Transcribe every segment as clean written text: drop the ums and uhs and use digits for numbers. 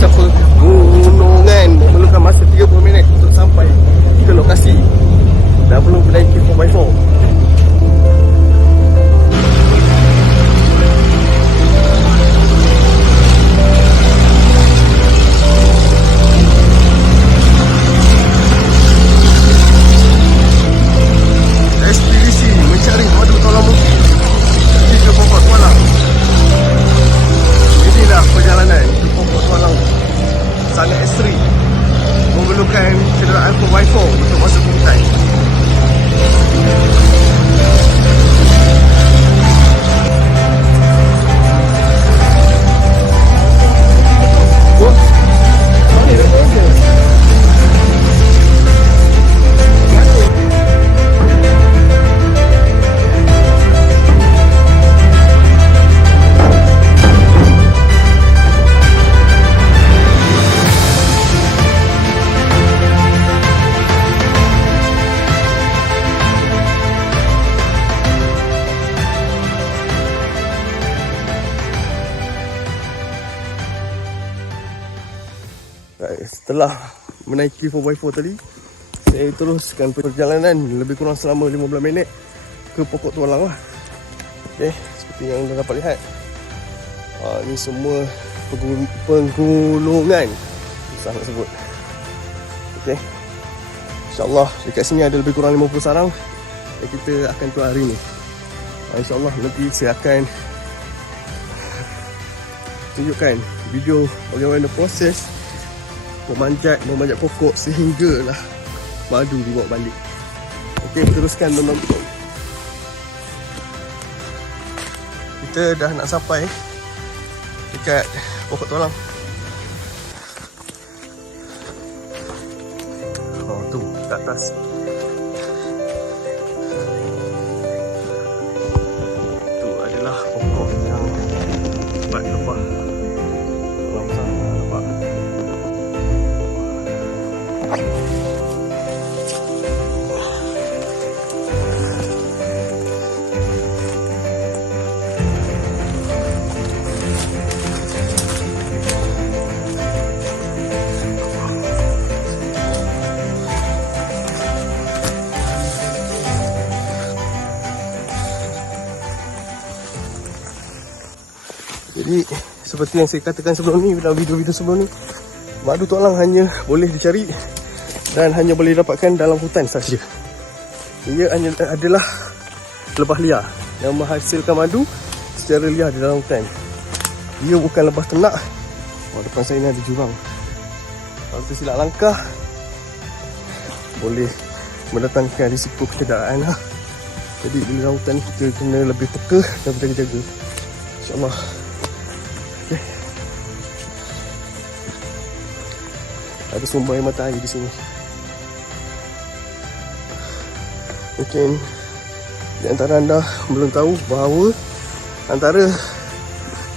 kawasan pegunungan. Memerlukan masa 30 minit untuk sampai ke lokasi. Dah perlu menaiki 4x4. Ekspedisi mencari madu tolong mungkin ke Pokok Tualang. Inilah perjalanan ke Pokok Tualang sangat ekstrim, memerlukan kenderaan 4x4 untuk masuk ke hutan. Setelah menaiki 4x4 tadi, saya teruskan perjalanan lebih kurang selama 15 minit ke Pokok Tualang lah. Okay, seperti yang anda dapat lihat, ni semua pegunungan, susah nak sebut. Okay, InsyaAllah dekat sini ada lebih kurang 50 sarang yang kita akan keluar hari ni. InsyaAllah nanti saya akan tunjukkan video bagaimana proses memanjat pokok sehinggalah madu dibawa balik. Okey, teruskan menonton. Kita dah nak sampai dekat Pokok Tualang. Oh tu, kat atas. Tu adalah pokok yang buat lebah. Kalau sana nampak. Jadi seperti yang saya katakan sebelum ni, dalam video-video sebelum ni, madu tualang hanya boleh dicari dan hanya boleh dapatkan dalam hutan saja. Ia hanya adalah lebah liar yang menghasilkan madu secara liar di dalam hutan. Ia bukan lebah ternak. Oh, depan saya ni ada jurang. Kalau tersilap langkah, boleh mendatangkan risiko kecederaan. Jadi di dalam hutan kita kena lebih peka dan berjaga-jaga. InsyaAllah. Okay. Ada sumber air mata air di sini. Mungkin di antara anda belum tahu bahawa antara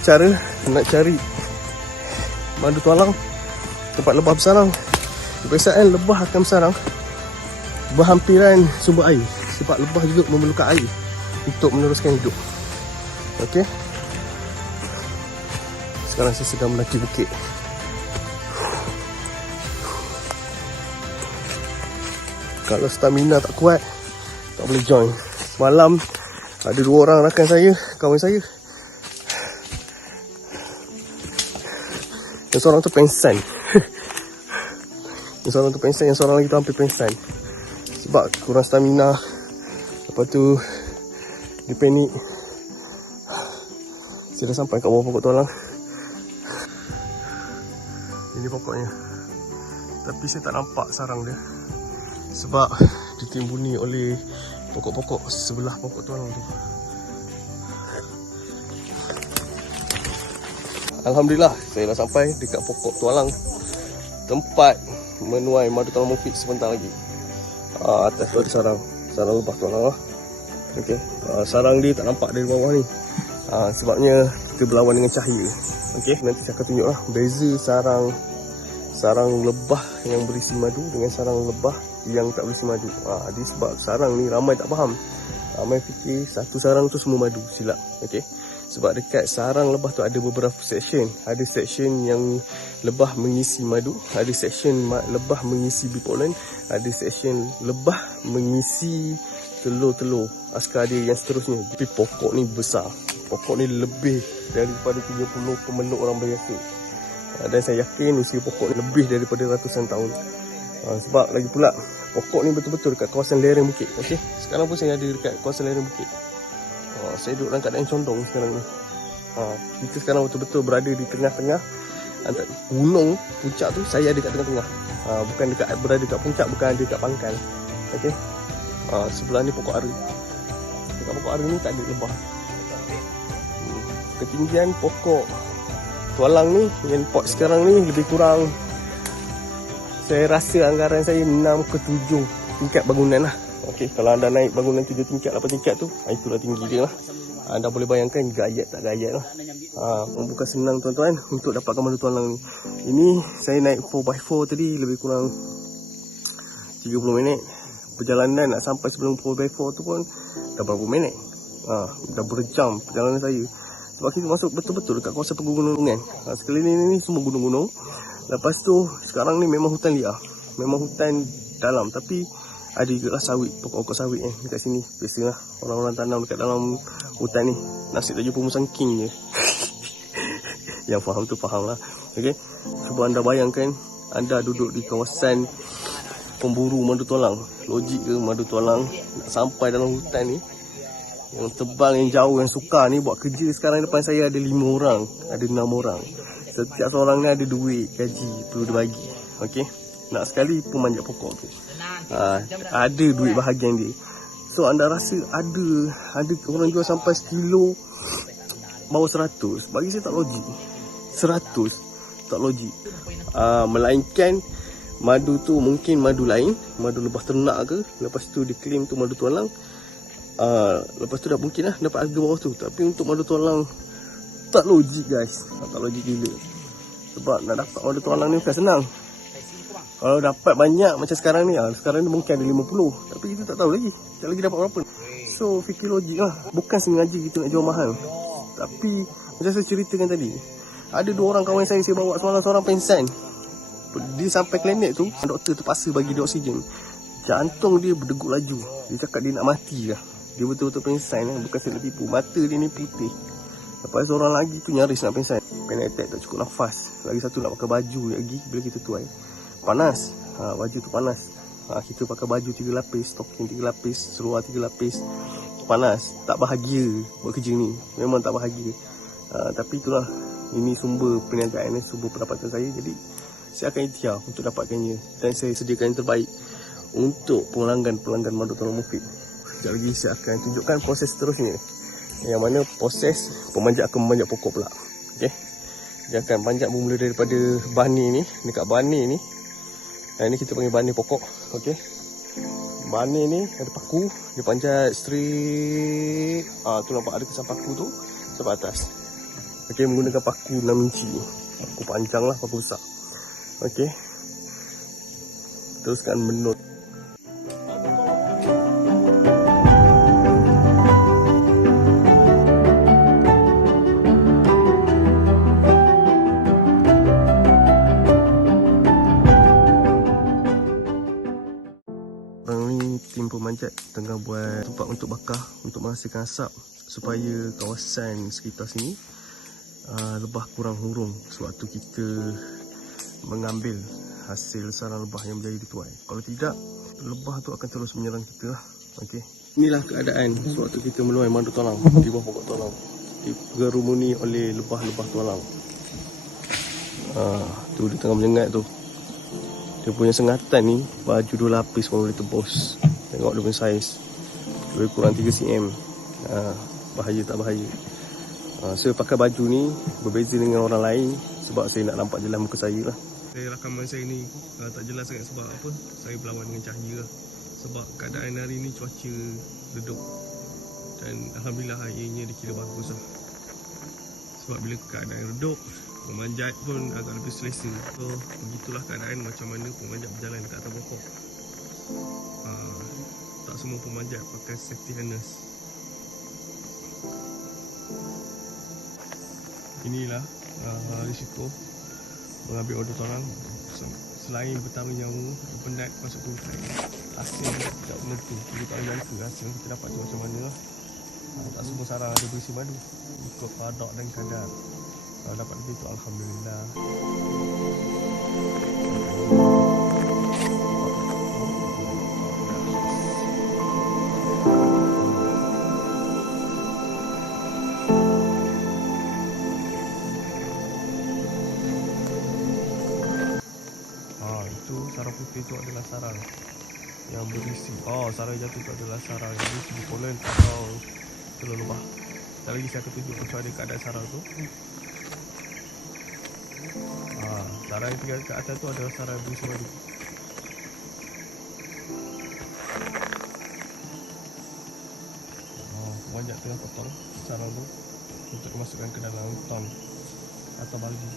cara nak cari madu tualang tempat lebah bersarang, kebiasaan lebah akan bersarang berhampiran sumber air, sebab lebah juga memerlukan air untuk meneruskan hidup. Okey. Sekarang saya sedang mendaki bukit. Kalau stamina tak kuat, tak boleh join. Semalam ada 2 orang rakan saya, kawan saya. Yang seorang tu pengsan. Yang seorang tu pengsan, yang seorang lagi tu hampir pengsan. Sebab kurang stamina. Lepas tu dia panik. Saya dah sampai kat bawah pokok tualang. Ini pokoknya. Tapi saya tak nampak sarang dia, sebab ditimbuni oleh pokok-pokok sebelah pokok tualang tu. Alhamdulillah, saya dah sampai dekat pokok tualang, tempat menuai madu tualang Mufid sebentar lagi. Atas tu ada sarang lebah tualang lah. Okey, sarang dia tak nampak dari bawah ni. Sebabnya kita berlawan dengan cahaya. Okey, nanti saya akan tunjuk lah beza sarang lebah yang berisi madu dengan sarang lebah yang tak berisi madu. Dia sebab sarang ni ramai tak faham. Ramai fikir satu sarang tu semua madu, silap. Okey, Sebab dekat sarang lebah tu ada beberapa section. Ada section yang lebah mengisi madu, ada section lebah mengisi bee pollen, ada section lebah mengisi telur-telur askar dia yang seterusnya. Tapi pokok ni besar. Pokok ni lebih daripada 30 pemeluk orang biasa. Dan saya yakin usia pokok ni lebih daripada ratusan tahun. Sebab lagi pula pokok ni betul-betul dekat kawasan lereng bukit. Okey, sekarang pun saya ada dekat kawasan lereng bukit. Saya duduk dalam keadaan condong sekarang ni. Kita sekarang betul-betul berada di tengah-tengah antara gunung puncak tu. Saya ada kat tengah-tengah. Bukan berada dekat puncak, bukan ada dekat pangkal. Okey. Sebelah ni pokok ara. Dekat pokok ara ni tak ada lebah. Ketinggian pokok tualang ni yang pot sekarang ni lebih kurang, saya rasa anggaran saya 6 ke 7 tingkat bangunan lah. Okey, kalau anda naik bangunan 7 tingkat, 8 tingkat tu, itulah tinggi dia lah. Anda boleh bayangkan gayat tak gayat lah. Bukan senang tuan-tuan untuk dapatkan madu tualang ni. Ini saya naik 4x4 tadi lebih kurang 30 minit. Perjalanan nak sampai sebelum 4x4 tu pun dah berapa minit. Dah berjam perjalanan saya. Sebab kita masuk betul-betul dekat kawasan pegunungan. Sekeliling ni semua gunung-gunung. Lepas tu sekarang ni memang hutan liar. Memang hutan dalam, tapi ada juga lah sawit, pokok-pokok sawit dekat sini. Biasalah orang-orang tanam dekat dalam hutan ni. Nasib tak jumpa musang king je. Yang faham tu faham lah. Okay, cuba anda bayangkan anda duduk di kawasan pemburu madu tualang. Logik ke madu tualang nak sampai dalam hutan ni yang tebal, yang jauh, yang sukar ni buat kerja. Sekarang depan saya ada 5 orang, ada 6 orang. Setiap seorang ni ada duit gaji perlu dibagi. Okey, nak sekali pun manjat pokok tu. Ada duit bahagian dia. So anda rasa ada orang jual sampai sekilo bawah 100. Bagi saya tak logik. 100 tak logik. Melainkan madu tu mungkin madu lain, madu lebah ternak ke, lepas tu diklaim tu madu tualang. Lepas tu dah mungkin lah dapat harga bawah tu. Tapi untuk madu tualang tak logik guys. Tak logik gila. Sebab nak dapat madu tualang ni bukan senang. Kalau dapat banyak macam sekarang ni, sekarang ni mungkin ada 50. Tapi kita tak tahu lagi kita lagi dapat berapa. So fikir logik lah. Bukan sengaja kita nak jual mahal. Tapi macam saya ceritakan tadi, ada 2 orang kawan saya bawa semalam, seorang pengsan. Dia sampai klinik tu, doktor terpaksa bagi dia oksigen. Jantung dia berdegup laju. Dia cakap dia nak mati lah. Dia betul-betul pengsan lah. Bukan saya nak tipu. Mata dia ni putih. Lepas seorang lagi tu nyaris nak pengsan. Panic attack, tak cukup nafas. Lagi satu nak pakai baju lagi bila kita tuai. Panas. Baju tu panas. Kita pakai baju 3 lapis, stocking 3 lapis, seluar 3 lapis. Panas. Tak bahagia buat kerja ni. Memang tak bahagia. Tapi itulah. Ini sumber perniagaan ni, sumber pendapatan saya. Jadi saya akan ikhtiar untuk dapatkannya. Dan saya sediakan yang terbaik untuk pelanggan-pelanggan madu tualang Mufid. Sekejap lagi saya akan tunjukkan proses seterusnya. Yang mana proses pemanjat akan memanjat pokok pula. Okey. Dia akan panjat bermula daripada bani ni. Dekat bani ni. Ini kita panggil bani pokok. Okey. Bani ni ada paku. Dia panjat straight. Tu nampak ada kesan paku tu sampai atas. Okey, menggunakan paku 6 inci. Paku panjang lah, paku besar. Okey. Teruskan menut. Tim pemanjat tengah buat tempat untuk bakar, untuk menghasilkan asap supaya kawasan sekitar sini lebah kurang hurung sewaktu kita mengambil hasil sarang lebah yang berjaya dituai. Kalau tidak, lebah tu akan terus menyerang kita lah. Okey. Inilah keadaan sewaktu kita menuai madu tualang di bawah pokok tualang. Digerumuni oleh lebah-lebah tualang. Tu dia tengah menyengat tu. Dia punya sengatan ni baju 2 lapis pun boleh tebus. Tengok dia punya saiz. Lebih kurang 3 cm. Bahaya tak bahaya. Saya pakai baju ni berbeza dengan orang lain sebab saya nak nampak jelas muka saya lah. Rakaman saya ni tak jelas sangat sebab apa? Saya berlawan dengan cahaya lah. Sebab keadaan hari ni cuaca redup. Dan alhamdulillah ianya dikira bagus lah. Sebab bila keadaan redup, pemanjat pun agak lebih selesa. So begitulah keadaan macam mana pemanjat berjalan dekat atas pokok. Tak semua pemanjat pakai safety harness. inilah risiko mengambil order orang. Selain bertaruh nyawa, penat masuk ke hutan, hasil tidak menentu. Kita tak menentu hasil yang kita dapat tu macam mana lah. Tak semua sarang ada berisi madu, ikut padak dan kadar. Kalau dapat lebih tu alhamdulillah. Itu sarang putih tu adalah sarang yang berisi. Sarang jatuh tu adalah sarang yang berisi polen atau telur lebah. Sekali lagi saya akan tunjuk macam mana keadaan sarang tu. Sarang yang tinggal kat atas tu adalah sarang yang berisi madu. Banyak tengah potong sarang tu untuk dimasukkan ke dalam tong atau baldi.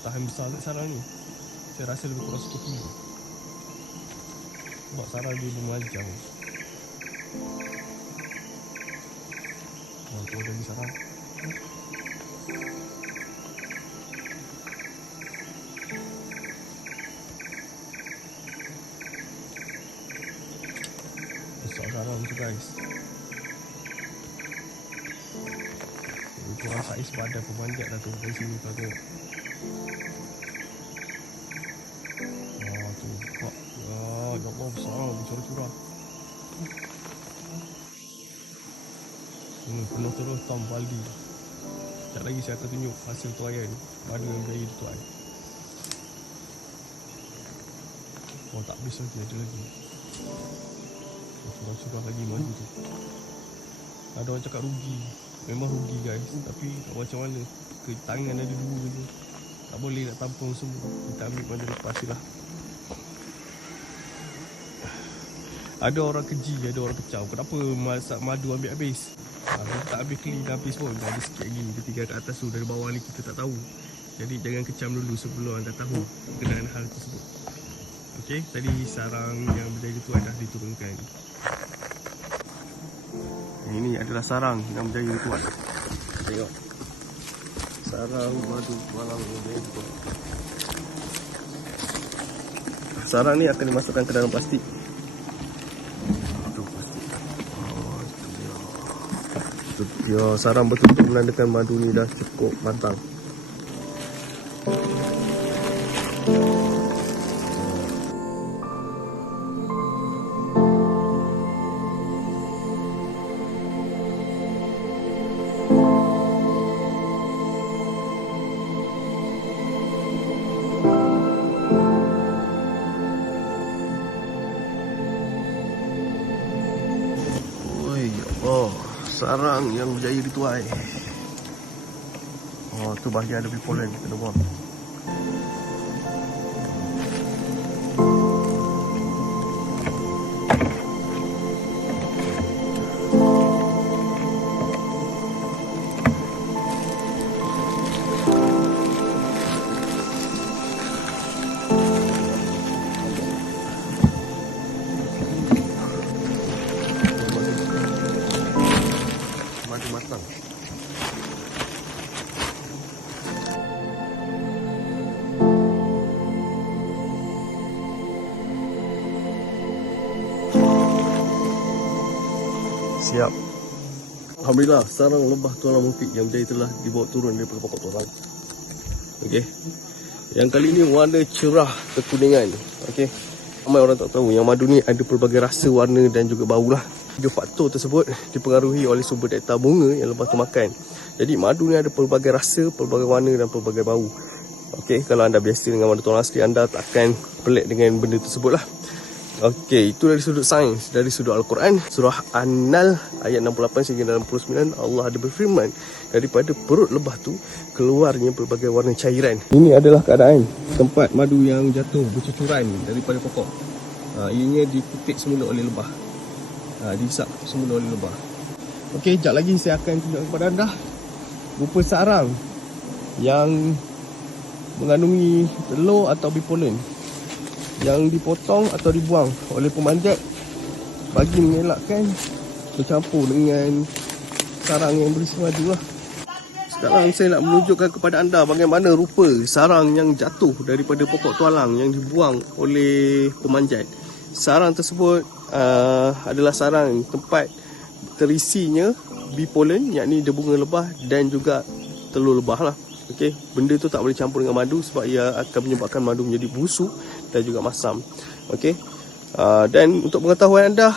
Tahan besar tak sarang ni? Saya rasa lebih kurang 10 kilo. Sebab sarang dia memajang. Tu ada lagi sarang. Besar sarang tu guys. Lebih kurang saiz badan pemanjat dah tu dari sini kau tengok. Ya Allah, besar, curah-curah. Penuh terus tom baldi. Sekejap lagi saya akan tunjuk hasil tuaian madu yang berjaya dituai. Tak habis lagi, ada lagi. Curah-curah lagi madu tu. Ada orang cakap rugi. Memang rugi guys, tapi macam mana? Ke tangan ada 2 je. Tak boleh nak tampung semua. Kita ambil madu lepas lah. Ada orang keji, ada orang kecau. Kenapa masak madu ambil habis? Kita tak habis clean habis pun. Ada sikit lagi ni. Dia tinggal kat atas tu. Dari bawah ni kita tak tahu. Jadi jangan kecam dulu sebelum anda tahu kenaan hal tersebut. Okey, tadi sarang yang berjaya dituai dah diturunkan. Ini adalah sarang yang berjaya dituai. Tengok. Sarang madu malam yang berjaya dituai. Sarang ni akan dimasukkan ke dalam plastik. Ya, sarang betul-betul menandakan madu ni dah cukup matang. Sarang yang berjaya dituai. Tu bahagian ada polen kena buang. Matang. Siap. Alhamdulillah, sarang lebah tulang mungkik yang berjaya telah dibawa turun daripada pokok tulang. Okey. Yang kali ini warna cerah kekuningan. Okey. Ramai orang tak tahu yang madu ni ada pelbagai rasa, warna dan juga bau lah. 3 faktor tersebut dipengaruhi oleh sumber nektar bunga yang lebah tu makan. Jadi madu ni ada pelbagai rasa, pelbagai warna dan pelbagai bau. Okey, kalau anda biasa dengan madu tulang asli, anda takkan pelik dengan benda tersebut lah. Okey, itu dari sudut sains. Dari sudut Al-Quran, surah An-Nahl ayat 68 sehingga 69, Allah ada berfirman, daripada perut lebah tu keluarnya pelbagai warna cairan. Ini adalah keadaan tempat madu yang jatuh bercucuran daripada pokok. Ianya dipetik semula oleh lebah. Dihisap semula oleh lebah. Okey, sekejap lagi saya akan tunjuk kepada anda rupa sarang yang mengandungi telur atau bipolen yang dipotong atau dibuang oleh pemanjat bagi mengelakkan bercampur dengan sarang yang berisi madu lah. Sekarang saya nak menunjukkan kepada anda bagaimana rupa sarang yang jatuh daripada pokok tualang yang dibuang oleh pemanjat. Sarang tersebut adalah sarang tempat terisinya bee pollen, yakni debunga lebah dan juga telur lebah lah. Okey, benda tu tak boleh campur dengan madu sebab ia akan menyebabkan madu menjadi busuk dan juga masam. Okey. Dan untuk pengetahuan anda,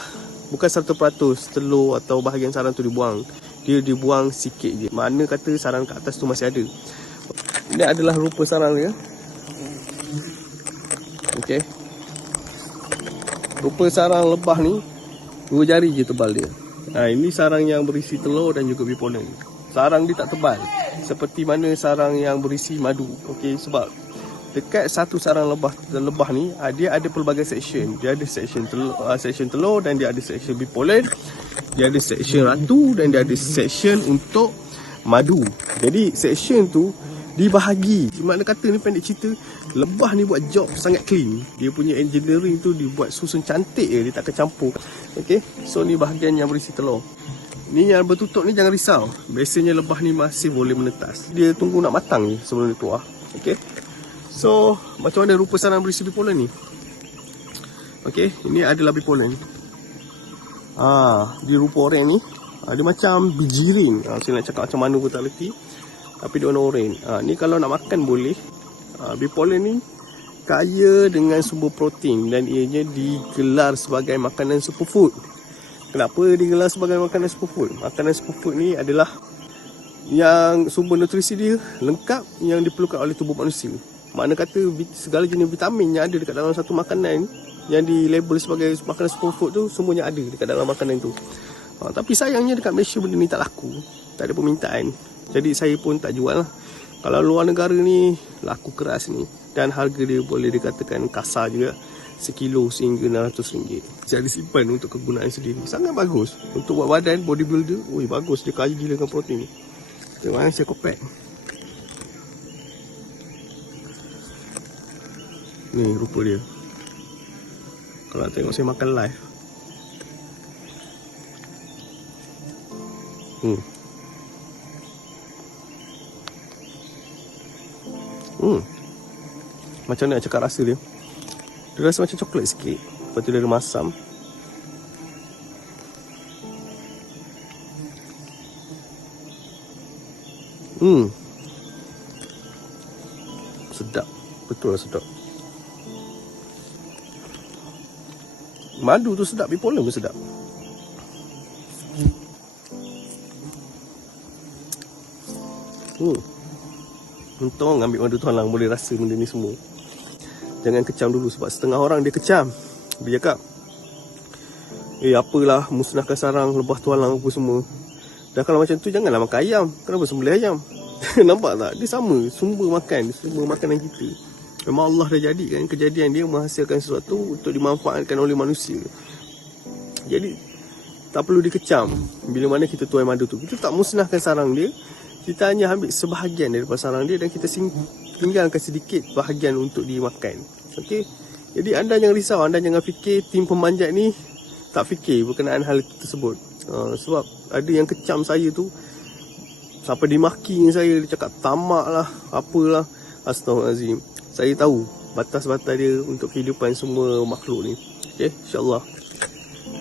bukan 100% telur atau bahagian sarang tu dibuang. Dia dibuang sikit je. Mana kata sarang kat atas tu masih ada. Ini adalah rupa sarang dia. Okey. Rupa sarang lebah ni 2 jari je tebal dia. Ini sarang yang berisi telur dan juga bee pollen. Sarang dia tak tebal seperti mana sarang yang berisi madu. Okey, sebab dekat satu sarang lebah ni dia ada pelbagai section. Dia ada section telur dan dia ada section bee pollen. Dia ada section ratu dan dia ada section untuk madu. Jadi section tu dibahagi. Mana kata ni pendek cerita, lebah ni buat job sangat clean. Dia punya engineering tu dibuat susun cantik je, dia tak kecampur. Okey, so ni bahagian yang berisi telur. Ni yang bertutup ni jangan risau. Biasanya lebah ni masih boleh menetas. Dia tunggu nak matang ni sebelum dia keluar. Okey. So, macam mana rupa sarang berisi bee pollen ni? Okey, ini adalah bee pollen. Dia rupa oranye ni. Dia macam bijirin. Saya nak cakap macam mana pun tak reti. Tapi dia warna oranye. Ni kalau nak makan boleh. Bee pollen ni kaya dengan sumber protein dan ianya digelar sebagai makanan superfood. Kenapa digelar sebagai makanan superfood? Makanan superfood ni adalah yang sumber nutrisi dia lengkap yang diperlukan oleh tubuh manusia. Makna kata segala jenis vitamin yang ada dekat dalam satu makanan yang dilabel sebagai makanan superfood tu semuanya ada dekat dalam makanan tu. Tapi sayangnya dekat Malaysia benda ni tak laku. Tak ada permintaan. Jadi saya pun tak jual lah. Kalau luar negara ni laku keras ni. Dan harga dia boleh dikatakan kasar juga. Sekilo sehingga RM600. Saya ada simpan untuk kegunaan sendiri. Sangat bagus. Untuk buat badan bodybuilder. Ui bagus. Dia kaya gila dengan protein ni. Terima kasih Kopek. Ni rupa dia. Kalau nak tengok saya makan live. Macam mana nak cakap rasa dia? Dia rasa macam coklat sikit. Lepas tu dia ada masam. Sedap. Betul lah sedap. Madu tu sedap, bee pollen pun sedap. Untung ambil madu tualang boleh rasa benda ni semua. Jangan kecam dulu sebab setengah orang dia kecam. Dia cakap, apalah musnahkan sarang lebah tualang apa semua. Dan kalau macam tu janganlah makan ayam. Kenapa sembelih ayam? Nampak tak? Dia sama sumber makanan kita. Memang Allah dah jadikan kejadian dia menghasilkan sesuatu untuk dimanfaatkan oleh manusia. Jadi tak perlu dikecam bila mana kita tuai madu tu. Kita tak musnahkan sarang dia. Kita hanya ambil sebahagian daripada sarang dia dan kita tinggalkan sedikit bahagian untuk dimakan. Okey. Jadi anda jangan risau, anda jangan fikir tim pemanjat ni tak fikir berkenaan hal tersebut. Sebab ada yang kecam saya tu sampai dimaki saya, dia cakap tamak lah, apalah. Astaghfirullahalazim. Saya tahu batas-batas dia untuk kehidupan semua makhluk ni. Okey, insya-Allah.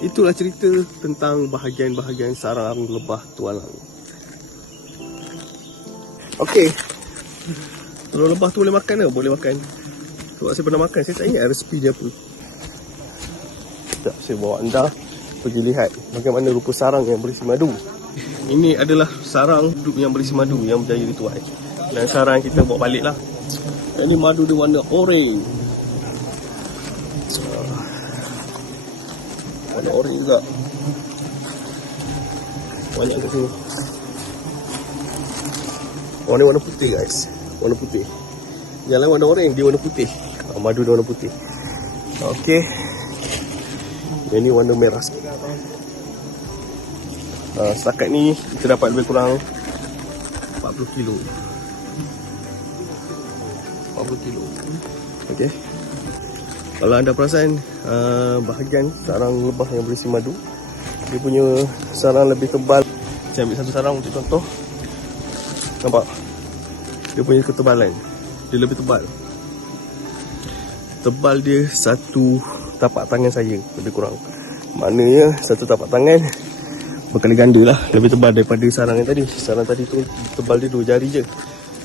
Itulah cerita tentang bahagian-bahagian sarang lebah tualang. Okey. Telur lebah tu boleh makan ke? Boleh makan. Sebab saya pernah makan, saya tak ingat resipi dia apa. Sekejap, saya bawa anda pergi lihat bagaimana rupa sarang yang berisi madu. Ini adalah sarang yang berisi madu yang berjaya dituai. Dan sarang kita bawa balik lah. Ini madu dia warna orange. Warna orange juga. Banyak kat sini. Warna putih guys. Warna putih. Yang lain warna orange, dia warna putih. Madu dia warna putih. Okey. Ini warna merah sikit. Setakat ni kita dapat lebih kurang 40 kilo. 40 kilo. Okey. Kalau anda perasan bahagian sarang lebah yang berisi madu Dia punya sarang lebih tebal. Saya ambil satu sarang untuk contoh. Nampak? Dia punya ketebalan. Dia lebih tebal. Tebal dia satu tapak tangan saya lebih kurang. Maknanya satu tapak tangan berkali ganda lah lebih tebal daripada sarang yang tadi. Sarang tadi tu tebal dia 2 jari je.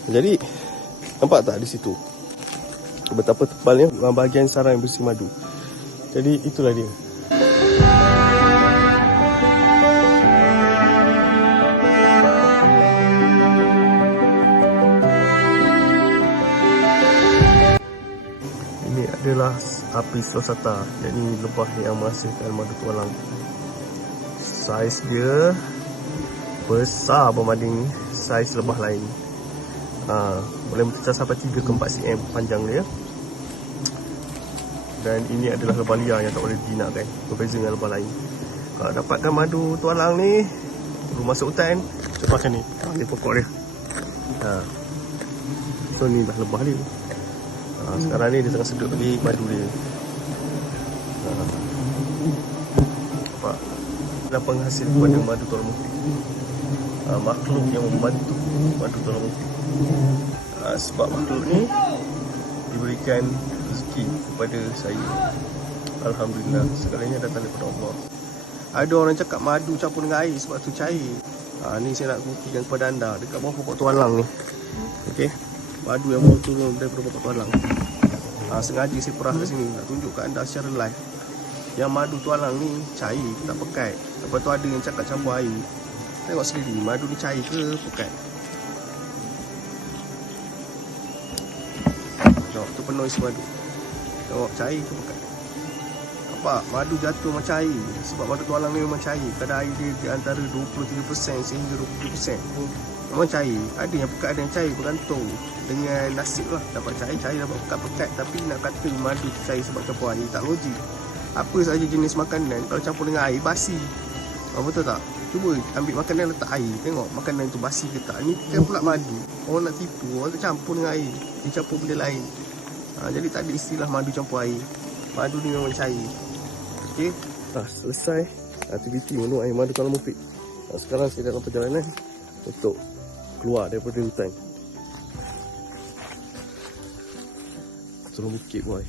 Jadi nampak tak di situ betapa tebalnya bahagian sarang yang berisi madu. Jadi itulah dia. Ini adalah Apis rosata, yakni lebah yang menghasilkan madu tualang. Saiz dia besar berbanding saiz lebah lain. Boleh mencecah sampai 3 ke 4 cm panjang dia. Dan ini adalah lebah liar yang tak boleh dijinakkan, berbeza dengan lebah lain. Kalau dapatkan madu tualang ni, perlu masuk hutan, cepatkan ni. Ni pokok dia. So ni dah lebah dia. Sekarang ni dia tengah sedut lagi madu dia. Nampak? Adalah penghasil pada madu tualang mufti. Makhluk yang membantu madu tualang mufti. Sebab makhluk ni diberikan rezeki kepada saya. Alhamdulillah, segalanya datang daripada Allah. Ada orang cakap madu campur dengan air sebab tu cair. Ni saya nak buktikan kepada anda dekat bawah pokok tualang ni. Okey, madu yang baru turun daripada pokok tualang. Sengaja saya perah kat sini nak tunjuk kat anda secara live. Yang madu tualang ni cair, tak pekat. Lepas tu ada yang cakap campur air. Tengok sendiri, madu ni cair ke pekat. Tengok, tu penuh isi madu. Tengok, cair ke pekat. Nampak, madu jatuh macam air. Sebab madu tualang ni memang cair. Kadar air dia di antara 23% sehingga 20%. Memang cair. Ada yang pekat, ada yang cair. Bergantung dengan nasib lah. Dapat cair, dapat pekat-pekat. Tapi nak kata madu cair sebab campur air, tak logik. Apa sahaja jenis makanan, kalau campur dengan air, basi. Betul tak? Cuba ambil makanan letak air. Tengok makanan tu basi ke tak. Ni kan pula madu. Orang nak tipu, orang tak campur dengan air. Dia campur benda lain. Jadi tak ada istilah madu campur air. Madu ni memang cair. Okey, selesai aktiviti minum air madu tualang mufti. Sekarang saya dalam perjalanan untuk keluar daripada hutan. Turun bukit boy.